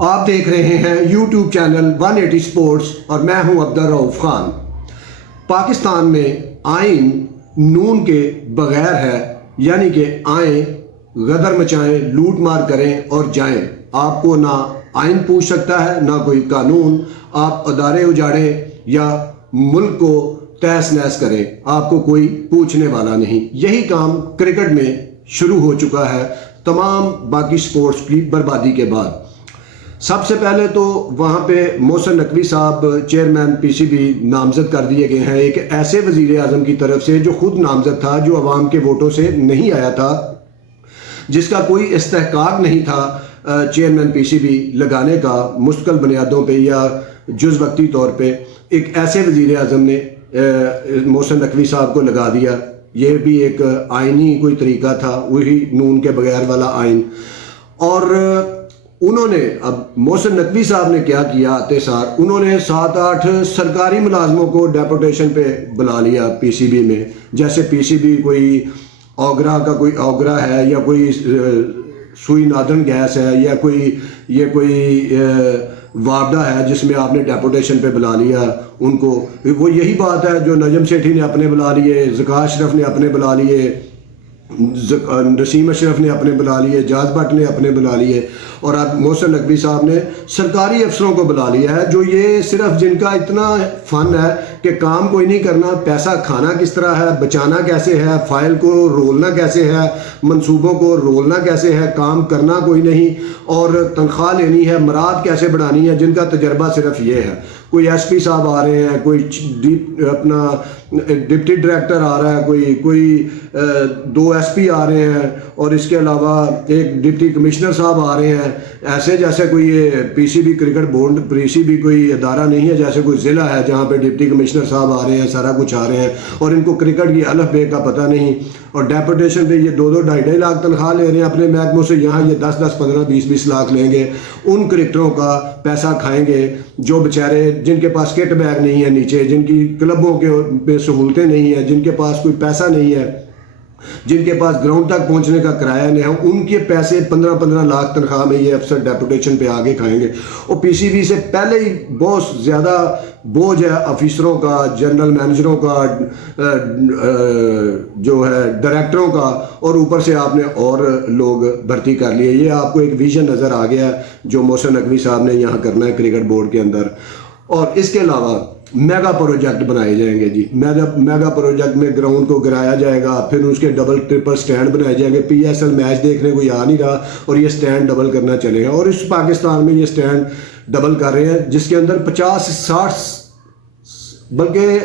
آپ دیکھ رہے ہیں یوٹیوب چینل 180 سپورٹس اور میں ہوں عبدالرؤف خان۔ پاکستان میں آئین نون کے بغیر ہے، یعنی کہ آئیں، غدر مچائیں، لوٹ مار کریں اور جائیں۔ آپ کو نہ آئین پوچھ سکتا ہے، نہ کوئی قانون۔ آپ ادارے اجاڑیں یا ملک کو تہس نہس کریں، آپ کو کوئی پوچھنے والا نہیں۔ یہی کام کرکٹ میں شروع ہو چکا ہے تمام باقی سپورٹس کی بربادی کے بعد۔ سب سے پہلے تو وہاں پہ محسن نقوی صاحب چیئرمین پی سی بی نامزد کر دیے گئے ہیں، ایک ایسے وزیر اعظم کی طرف سے جو خود نامزد تھا، جو عوام کے ووٹوں سے نہیں آیا تھا، جس کا کوئی استحقاق نہیں تھا چیئرمین پی سی بی لگانے کا مستقل بنیادوں پہ یا جز وقتی طور پہ۔ ایک ایسے وزیر اعظم نے محسن نقوی صاحب کو لگا دیا۔ یہ بھی ایک آئینی کوئی طریقہ تھا، وہی نون کے بغیر والا آئین۔ اور انہوں نے اب محسن نقوی صاحب نے کیا کیا آتے سار، انہوں نے 7-8 سرکاری ملازموں کو ڈیپوٹیشن پہ بلا لیا پی سی بی میں۔ جیسے پی سی بی کوئی اوگرا کا کوئی اوگرا ہے، یا کوئی سوئی نادرن گیس ہے، یا کوئی وابڈا ہے جس میں آپ نے ڈیپوٹیشن پہ بلا لیا ان کو۔ وہ یہی بات ہے جو نجم سیٹھی نے اپنے بلا لیے، زکا اشرف نے اپنے بلا لیے، نسیم اشرف نے اپنے بلا لیے، جاز بٹ نے اپنے بلا لیے، اور اب محسن نقوی صاحب نے سرکاری افسروں کو بلا لیا ہے، جو یہ صرف جن کا اتنا فن ہے کہ کام کوئی نہیں کرنا، پیسہ کھانا کس طرح ہے، بچانا کیسے ہے، فائل کو رولنا کیسے ہے، منصوبوں کو رولنا کیسے ہے، کام کرنا کوئی نہیں، اور تنخواہ لینی ہے، مراد کیسے بڑھانی ہے، جن کا تجربہ صرف یہ ہے۔ کوئی ایس پی صاحب آ رہے ہیں، کوئی اپنا ڈپٹی ڈائریکٹر آ رہا ہے، کوئی 2 ایس پی آ رہے ہیں، اور اس کے علاوہ ایک ڈپٹی کمشنر صاحب آ رہے ہیں۔ ایسے جیسے کوئی یہ پی سی بی کرکٹ بورڈ، پی سی بی کوئی ادارہ نہیں ہے، جیسے کوئی ضلع ہے جہاں پہ ڈپٹی کمشنر صاحب آ رہے ہیں، سارا کچھ آ رہے ہیں، اور ان کو کرکٹ کی الف بے کا پتہ نہیں، اور ڈیپوٹیشن پہ یہ 2-2 2.5 لاکھ تنخواہ لے رہے ہیں اپنے محکموں سے، یہاں یہ 10-10 15-20 لاکھ لیں گے، ان کرکٹروں کا پیسہ کھائیں گے جو بیچارے، جن کے پاس کٹ بیگ نہیں ہے نیچے، جن کی کلبوں کے پہ سہولتیں نہیں ہیں، جن کے پاس کوئی پیسہ نہیں ہے، جن کے پاس گراؤنڈ تک پہنچنے کا کرایہ نہیں ہے، ان کے پیسے 15-15 لاکھ تنخواہ میں یہ افسر ڈیپوٹیشن پہ آگے کھائیں گے۔ اور پی سی بی سے پہلے ہی بہت زیادہ بوجھ ہے آفیسروں کا، جنرل مینیجروں کا، جو ہے ڈائریکٹروں کا، اور اوپر سے آپ نے اور لوگ بھرتی کر لیے۔ یہ آپ کو ایک ویژن نظر آ گیا جو محسن نقوی صاحب نے یہاں کرنا ہے کرکٹ بورڈ کے اندر۔ اور اس کے علاوہ میگا پروجیکٹ بنائے جائیں گے جی، میگا پروجیکٹ میں گراؤنڈ کو گرایا جائے گا، پھر اس کے ڈبل ٹرپل سٹینڈ بنائے جائیں گے۔ پی ایس ایل میچ دیکھنے کو آ نہیں رہا اور یہ سٹینڈ ڈبل کرنا چلے گا، اور اس پاکستان میں یہ سٹینڈ ڈبل کر رہے ہیں، جس کے اندر 50-60 بلکہ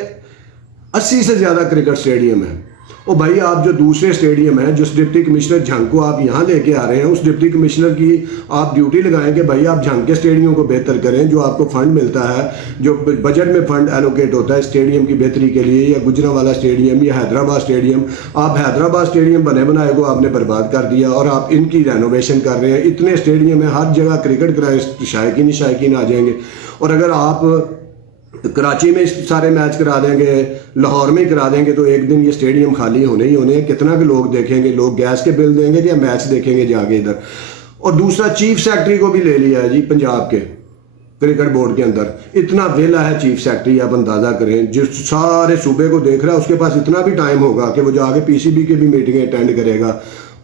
80 سے زیادہ کرکٹ سٹیڈیم ہیں۔ اور بھائی آپ جو دوسرے سٹیڈیم ہیں، جس ڈپٹی کمشنر جھنگ کو آپ یہاں لے کے آ رہے ہیں، اس ڈپٹی کمشنر کی آپ ڈیوٹی لگائیں کہ بھائی آپ جھنگ کے سٹیڈیم کو بہتر کریں، جو آپ کو فنڈ ملتا ہے، جو بجٹ میں فنڈ ایلوکیٹ ہوتا ہے سٹیڈیم کی بہتری کے لیے، یا گجرانوالہ سٹیڈیم یا حیدرآباد سٹیڈیم، آپ حیدرآباد سٹیڈیم بنے بنائے کو آپ نے برباد کر دیا، اور آپ ان کی رینوویشن کر رہے ہیں۔ اتنے سٹیڈیم ہیں، ہر جگہ کرکٹ کرائے، شائقین آ جائیں گے۔ اور اگر آپ کراچی میں سارے میچ کرا دیں گے، لاہور میں کرا دیں گے، تو ایک دن یہ سٹیڈیم خالی ہونے ہی ہونے ہیں۔ کتنا کہ لوگ دیکھیں گے، لوگ گیس کے بل دیں گے یا میچ دیکھیں گے جا کے ادھر۔ اور دوسرا چیف سیکرٹری کو بھی لے لیا ہے جی پنجاب کے کرکٹ بورڈ کے اندر۔ اتنا ویلا ہے چیف سیکرٹری، آپ اندازہ کریں، جس سارے صوبے کو دیکھ رہا ہے، اس کے پاس اتنا بھی ٹائم ہوگا کہ وہ جا کے پی سی بی کے بھی میٹنگیں اٹینڈ کرے گا۔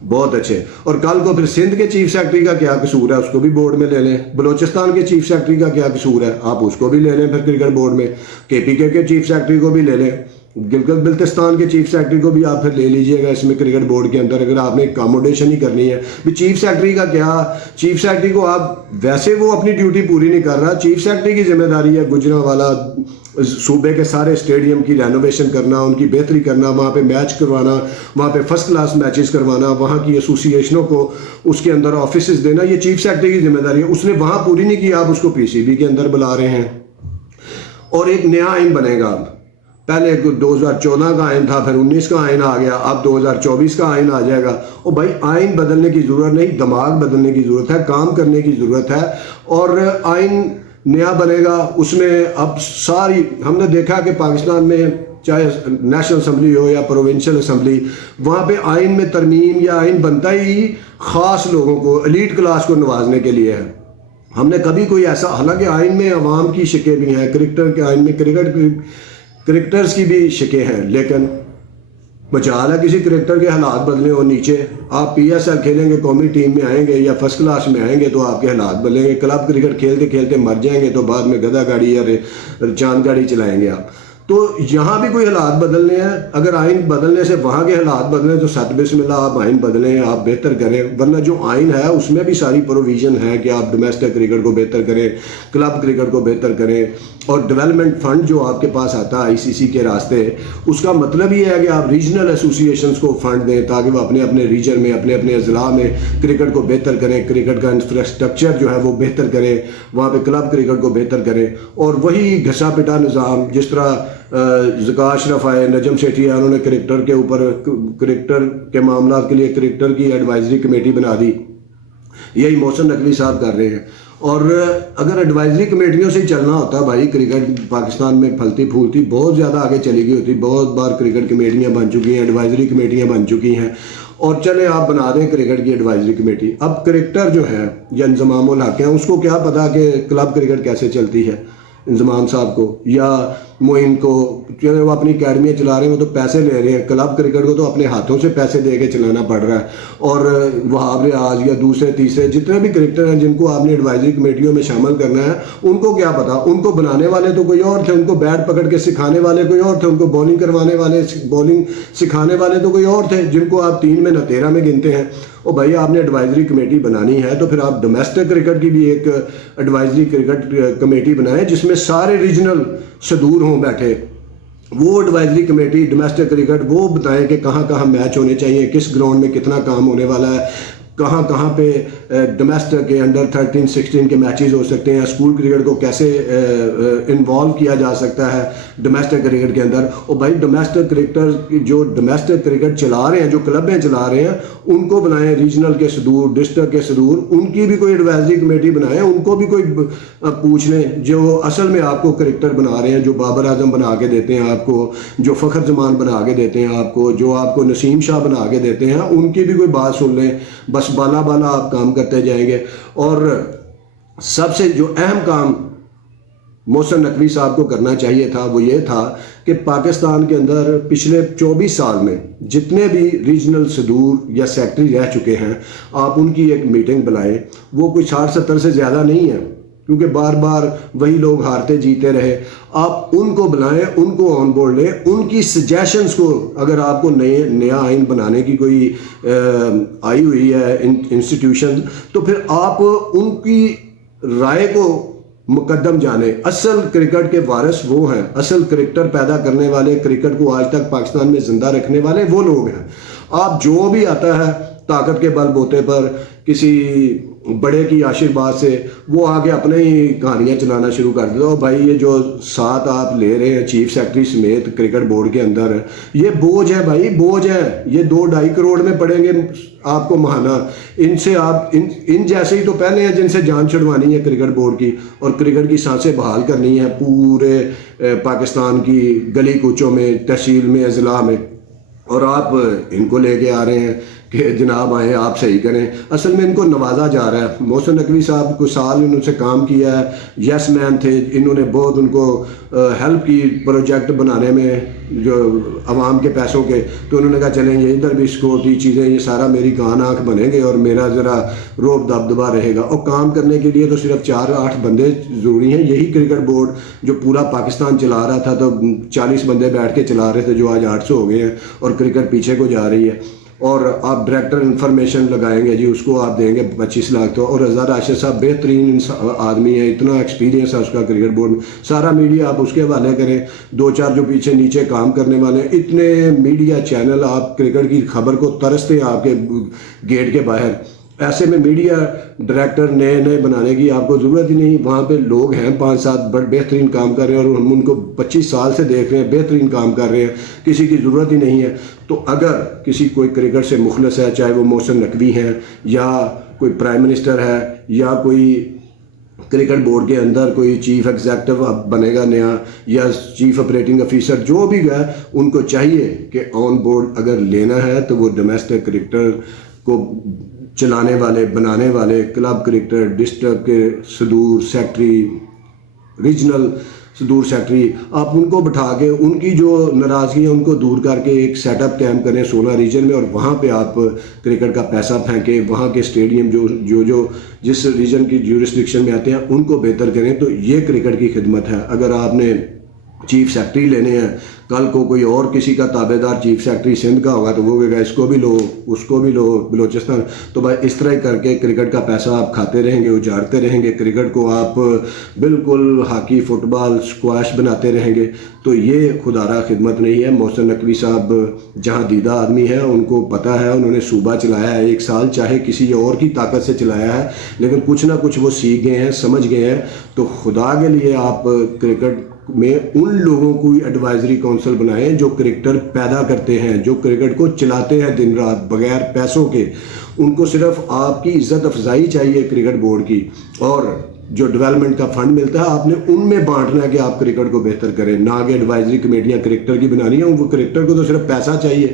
بہت اچھے۔ اور کل کو پھر سندھ کے چیف سیکرٹری کا کیا قصور ہے، اس کو بھی بورڈ میں لے لیں۔ بلوچستان کے چیف سیکرٹری کا کیا قصور ہے، آپ اس کو بھی لے لیں پھر کرکٹ بورڈ میں۔ کے پی کے چیف سیکرٹری کو بھی لے لیں، گلگت بلتستان کے چیف سیکرٹری کو بھی آپ پھر لے لیجئے گا اس میں کرکٹ بورڈ کے اندر، اگر آپ نے اکاموڈیشن ہی کرنی ہے۔ چیف سیکرٹری کا کیا، چیف سیکرٹری کو آپ ویسے وہ اپنی ڈیوٹی پوری نہیں کر رہا، چیف سیکرٹری کی ذمہ داری ہے گجرانوالہ صوبے کے سارے سٹیڈیم کی رینوویشن کرنا، ان کی بہتری کرنا، وہاں پہ میچ کروانا، وہاں پہ فرسٹ کلاس میچز کروانا، وہاں کی ایسوسی ایشنوں کو اس کے اندر آفیسز دینا۔ یہ چیف سیکرٹری کی ذمہ داری ہے، اس نے وہاں پوری نہیں کی، آپ اس کو پی سی بی کے اندر بلا رہے ہیں۔ اور ایک نیا آئین بنے گا، پہلے 2014 کا آئین تھا، پھر 19 کا آئین آ گیا، اب 2024 کا آئین آ جائے گا۔ اور بھائی آئین بدلنے کی ضرورت نہیں، دماغ بدلنے کی ضرورت ہے، کام کرنے کی ضرورت ہے۔ اور آئین نیا بنے گا، اس میں اب ساری ہم نے دیکھا کہ پاکستان میں چاہے نیشنل اسمبلی ہو یا پروونشل اسمبلی، وہاں پہ آئین میں ترمیم یا آئین بنتا ہی خاص لوگوں کو، ایلیٹ کلاس کو نوازنے کے لیے ہے۔ ہم نے کبھی کوئی ایسا، حالانکہ آئین میں عوام کی شکیں بھی ہیں، کرکٹر کے آئین میں کرکٹرز کی بھی شکیں ہیں، لیکن مجال ہے کسی کرکٹر کے حالات بدلیں اور نیچے آپ پی ایس ایل کھیلیں گے، قومی ٹیم میں آئیں گے یا فرسٹ کلاس میں آئیں گے تو آپ کے حالات بدلیں گے. کلب کرکٹ کھیلتے کھیلتے مر جائیں گے تو بعد میں گدھا گاڑی یا چاند گاڑی چلائیں گے آپ. تو یہاں بھی کوئی حالات بدلنے ہیں، اگر آئین بدلنے سے وہاں کے حالات بدلیں تو ست بسم اللہ آپ آئین بدلیں، آپ بہتر کریں. ورنہ جو آئین ہے اس میں بھی ساری پروویژن ہے کہ آپ ڈومیسٹک کرکٹ کو بہتر کریں، کلب کرکٹ کو بہتر کریں. اور ڈیولپمنٹ فنڈ جو آپ کے پاس آتا ہے ICC کے راستے، اس کا مطلب یہ ہے کہ آپ ریجنل ایسوسیشنز کو فنڈ دیں تاکہ وہ اپنے اپنے ریجن میں، اپنے اپنے اضلاع میں کرکٹ کو بہتر کریں، کرکٹ کا انفراسٹرکچر جو ہے وہ بہتر کریں، وہاں پہ کلب کرکٹ کو بہتر کریں. اور وہی گھسا پٹا نظام جس طرح ذکا اشرف آئے، نجم سیٹھی آئے، انہوں نے کرکٹر کے اوپر، کرکٹر کے معاملات کے لیے کرکٹر کی ایڈوائزری کمیٹی بنا دی، یہی محسن نقوی صاحب کر رہے ہیں. اور اگر ایڈوائزری کمیٹیوں سے چلنا ہوتا بھائی، کرکٹ پاکستان میں پھلتی پھولتی بہت زیادہ آگے چلی گئی ہوتی. بہت بار کرکٹ کمیٹیاں بن چکی ہیں، ایڈوائزری کمیٹیاں بن چکی ہیں. اور چلیں آپ بنا دیں کرکٹ کی ایڈوائزری کمیٹی. اب کرکٹر جو ہے یا انضمام الحق ہیں، اس کو کیا پتا کہ کلب کرکٹ کیسے چلتی ہے؟ انضمام صاحب کو یا معین کو، چلے وہ اپنی اکیڈمیاں چلا رہے ہیں، وہ تو پیسے لے رہے ہیں. کلب کرکٹ کو تو اپنے ہاتھوں سے پیسے دے کے چلانا پڑ رہا ہے. اور وہاب ریاض یا دوسرے تیسرے جتنے بھی کرکٹر ہیں جن کو آپ نے ایڈوائزری کمیٹیوں میں شامل کرنا ہے، ان کو کیا پتا؟ ان کو بنانے والے تو کوئی اور تھے، ان کو بیٹ پکڑ کے سکھانے والے کوئی اور تھے، ان کو بولنگ کروانے والے، بولنگ سکھانے والے تو کوئی اور تھے جن کو آپ 3 میں نہ 13 میں گنتے ہیں. اور بھائی آپ نے ایڈوائزری کمیٹی بنانی ہے تو پھر آپ ڈومیسٹک کرکٹ کی بھی ایک ایڈوائزری کرکٹ کمیٹی بنائیں جس میں سارے ریجنل صدور ہوں بیٹھے. وہ ایڈوائزری کمیٹی ڈومیسٹک کرکٹ وہ بتائیں کہ کہاں کہاں میچ ہونے چاہیے، کس گراؤنڈ میں کتنا کام ہونے والا ہے، کہاں کہاں پہ ڈومیسٹک کے انڈر 13 16 کے میچز ہو سکتے ہیں، اسکول کرکٹ کو کیسے انوالو کیا جا سکتا ہے ڈومیسٹک کرکٹ کے اندر. اور بھائی ڈومیسٹک کرکٹر جو ڈومیسٹک کرکٹ چلا رہے ہیں، جو کلبیں چلا رہے ہیں، ان کو بنائیں ریجنل کے صدور، ڈسٹرکٹ کے صدور، ان کی بھی کوئی ایڈوائزری کمیٹی بنائیں، ان کو بھی کوئی پوچھ لیں جو اصل میں آپ کو کرکٹر بنا رہے ہیں، جو بابر اعظم بنا کے دیتے ہیں آپ کو، جو فخر زمان بنا کے دیتے ہیں آپ کو، جو آپ کو نسیم شاہ بنا کے دیتے ہیں، ان کی بھی کوئی بات سن لیں. بس بالا بالا آپ کام کرتے جائیں گے. اور سب سے جو اہم کام محسن نقوی صاحب کو کرنا چاہیے تھا وہ یہ تھا کہ پاکستان کے اندر پچھلے 24 سال میں جتنے بھی ریجنل صدور یا سیکٹری رہ چکے ہیں، آپ ان کی ایک میٹنگ بلائیں. وہ کوئی 60-70 سے زیادہ نہیں ہے کیونکہ بار بار وہی لوگ ہارتے جیتے رہے. آپ ان کو بلائیں، ان کو آن بورڈ لیں، ان کی سجیشنز کو، اگر آپ کو نیا آئین بنانے کی کوئی آئی ہوئی ہے انسٹیٹیوشن، تو پھر آپ ان کی رائے کو مقدم جانے. اصل کرکٹ کے وارث وہ ہیں، اصل کرکٹر پیدا کرنے والے، کرکٹ کو آج تک پاکستان میں زندہ رکھنے والے وہ لوگ ہیں. آپ جو بھی آتا ہے طاقت کے بل بوتے پر، کسی بڑے کی آشیرواد سے، وہ آگے اپنے ہی کہانیاں چلانا شروع کر دیتا. اور بھائی یہ جو ساتھ آپ لے رہے ہیں چیف سیکرٹری سمیت کرکٹ بورڈ کے اندر، یہ بوجھ ہے بھائی، بوجھ ہے. یہ 2-2.5 کروڑ میں پڑیں گے آپ کو ماہانہ. ان سے آپ ان جیسے ہی تو پہلے ہیں جن سے جان چھڑوانی ہے کرکٹ بورڈ کی، اور کرکٹ کی سانسیں بحال کرنی ہے پورے پاکستان کی گلی کوچوں میں، تحصیل میں، اضلاع میں. اور آپ ان کو لے کے آ رہے ہیں کہ جناب آئیں آپ صحیح کریں. اصل میں ان کو نوازا جا رہا ہے. محسن نقوی صاحب کو سال انہوں سے کام کیا ہے، یس مین تھے، انہوں نے بہت ان کو ہیلپ کی پروجیکٹ بنانے میں جو عوام کے پیسوں کے. تو انہوں نے کہا چلیں یہ ادھر بھی سیکورٹی چیزیں، یہ سارا میری کان آنکھ بنیں گے اور میرا ذرا روب دبدبا رہے گا. اور کام کرنے کے لیے تو صرف 4-8 بندے ضروری ہیں. یہی کرکٹ بورڈ جو پورا پاکستان چلا رہا تھا تو 40 بندے بیٹھ کے چلا رہے تھے، جو آج 800 ہو گئے ہیں اور کرکٹ پیچھے کو جا رہی ہے. اور آپ ڈائریکٹر انفارمیشن لگائیں گے جی، اس کو آپ دیں گے 25 لاکھ. تو اور رضا راشد صاحب بہترین آدمی ہے، اتنا ایکسپیرینس ہے اس کا کرکٹ بورڈ میں. سارا میڈیا آپ اس کے حوالے کریں. 2-4 جو پیچھے نیچے کام کرنے والے ہیں، اتنے میڈیا چینل آپ کرکٹ کی خبر کو ترستے ہیں آپ کے گیٹ کے باہر. ایسے میں میڈیا ڈائریکٹر نئے بنانے کی آپ کو ضرورت ہی نہیں. وہاں پہ لوگ ہیں 5-7 بڑے بہترین کام کر رہے ہیں اور ہم ان کو 25 سال سے دیکھ رہے ہیں، بہترین کام کر رہے ہیں، کسی کی ضرورت ہی نہیں ہے. تو اگر کسی کوئی کرکٹ سے مخلص ہے، چاہے وہ محسن نقوی ہیں یا کوئی پرائم منسٹر ہے یا کوئی کرکٹ بورڈ کے اندر کوئی چیف ایگزیکٹو بنے گا نیا یا چیف آپریٹنگ آفیسر جو بھی ہے، ان کو چاہیے کہ آن بورڈ اگر لینا ہے تو وہ ڈومیسٹک کرکٹر کو چلانے والے بنانے والے کلب کرکٹر ڈسٹرکٹ کے صدور سیکٹری ریجنل صدور سیکٹری آپ ان کو بٹھا کے ان کی جو ناراضگی ہے ان کو دور کر کے ایک سیٹ اپ کیمپ کریں سونا ریجن میں اور وہاں پہ آپ کرکٹ کا پیسہ پھینکیں وہاں کے اسٹیڈیم جو جس ریجن کی جیورسڈکشن میں آتے ہیں ان کو بہتر کریں تو یہ کرکٹ کی خدمت ہے. اگر آپ نے چیف سیکٹری لینے ہیں کل کو کوئی اور کسی کا تابع دار چیف سیکٹری سندھ کا ہوگا تو وہ کہے گا اس کو بھی لو اس کو بھی لو بلوچستان تو بھائی اس طرح کر کے کرکٹ کا پیسہ آپ کھاتے رہیں گے اجاڑتے رہیں گے کرکٹ کو آپ بالکل ہاکی فٹ بال اسکواش بناتے رہیں گے تو یہ خدارہ خدمت نہیں ہے. محسن نقوی صاحب جہاں دیدہ آدمی ہیں ان کو پتہ ہے انہوں نے صوبہ چلایا ہے 1 سال چاہے کسی اور کی طاقت سے چلایا ہے لیکن کچھ نہ کچھ وہ سیکھ گئے ہیں سمجھ گئے ہیں. تو خدا کے لیے آپ کرکٹ میں ان لوگوں کو ایڈوائزری کونسل بنائیں جو کرکٹر پیدا کرتے ہیں جو کرکٹ کو چلاتے ہیں دن رات بغیر پیسوں کے. ان کو صرف آپ کی عزت افزائی چاہیے کرکٹ بورڈ کی اور جو ڈیولپمنٹ کا فنڈ ملتا ہے آپ نے ان میں بانٹنا ہے کہ آپ کرکٹ کو بہتر کریں نہ کہ ایڈوائزری کمیٹیاں کرکٹر کی بنانی ہیں. وہ کرکٹر کو تو صرف پیسہ چاہیے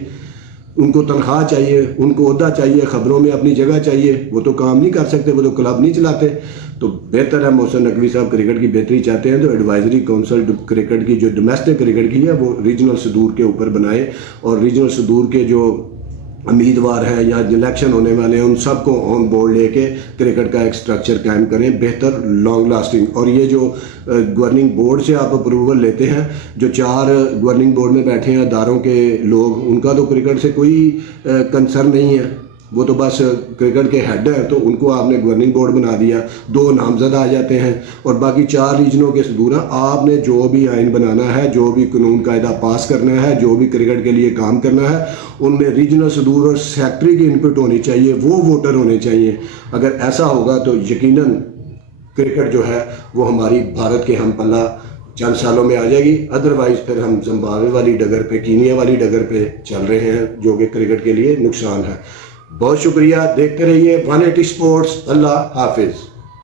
ان کو تنخواہ چاہیے ان کو عہدہ چاہیے خبروں میں اپنی جگہ چاہیے وہ تو کام نہیں کر سکتے وہ تو کلب نہیں چلاتے. تو بہتر ہے محسن نقوی صاحب کرکٹ کی بہتری چاہتے ہیں تو ایڈوائزری کونسل کرکٹ کی جو ڈومیسٹک کرکٹ کی ہے وہ ریجنل صدور کے اوپر بنائیں اور ریجنل صدور کے جو امیدوار ہیں یا الیکشن ہونے والے ہیں ان سب کو آن بورڈ لے کے کرکٹ کا ایک سٹرکچر قائم کریں بہتر لانگ لاسٹنگ. اور یہ جو گورننگ بورڈ سے آپ اپروول لیتے ہیں جو 4 گورننگ بورڈ میں بیٹھے ہیں اداروں کے لوگ ان کا تو کرکٹ سے کوئی کنسرن نہیں ہے وہ تو بس کرکٹ کے ہیڈ ہیں تو ان کو آپ نے گورننگ بورڈ بنا دیا 2 نامزد آ جاتے ہیں اور باقی 4 ریجنوں کے صدور ہیں. آپ نے جو بھی آئین بنانا ہے جو بھی قانون قاعدہ پاس کرنا ہے جو بھی کرکٹ کے لیے کام کرنا ہے ان میں ریجنل صدور اور سیکٹری کی انپٹ ہونی چاہیے وہ ووٹر ہونے چاہیے. اگر ایسا ہوگا تو یقیناً کرکٹ جو ہے وہ ہماری بھارت کے ہم پلہ چند سالوں میں آ جائے گی. ادروائز پھر ہم زمبابوے والی ڈگر پہ کینیا والی ڈگر پہ چل رہے ہیں جو کہ کرکٹ کے لیے نقصان ہے. بہت شکریہ دیکھتے رہیے 180 اسپورٹس. اللہ حافظ.